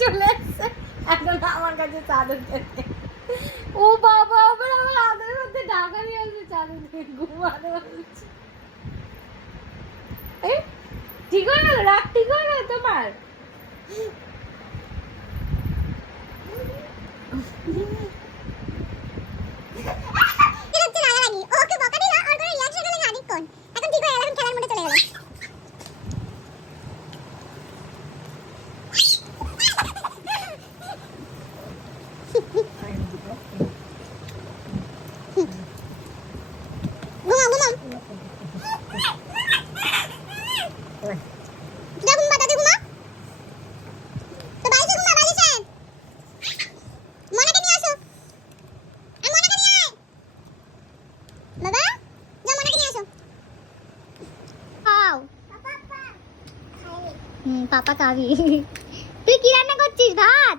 চলে এসছে এখন আমার কাছে চাদর দেখে। ও বাবা আবার আমার আদের মধ্যে ঢাকা নিয়ে আসবে চাদর দিয়ে ঘুমানো হচ্ছে। ঠিক হয়ে গেল? রাগ ঠিক হয়ে গেল তোমার? পাপা খাবি? তুই কি রান্না করছিস? ভাত?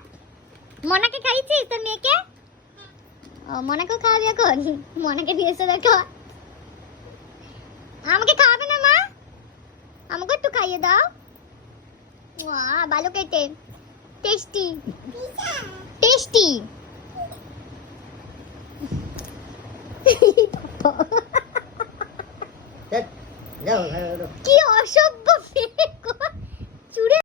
মনাকে খাইছিস তোর মেয়েকে? মনাকেও খাওয়াবি এখন? মনাকে নিয়ে এসে দেখো। আমাকে খাওয়াবে না মা? আমাকে একটু খাইয়ে দাও। বাহ ভালো খেতে, টেস্টি টেস্টি। কি অসভ্য।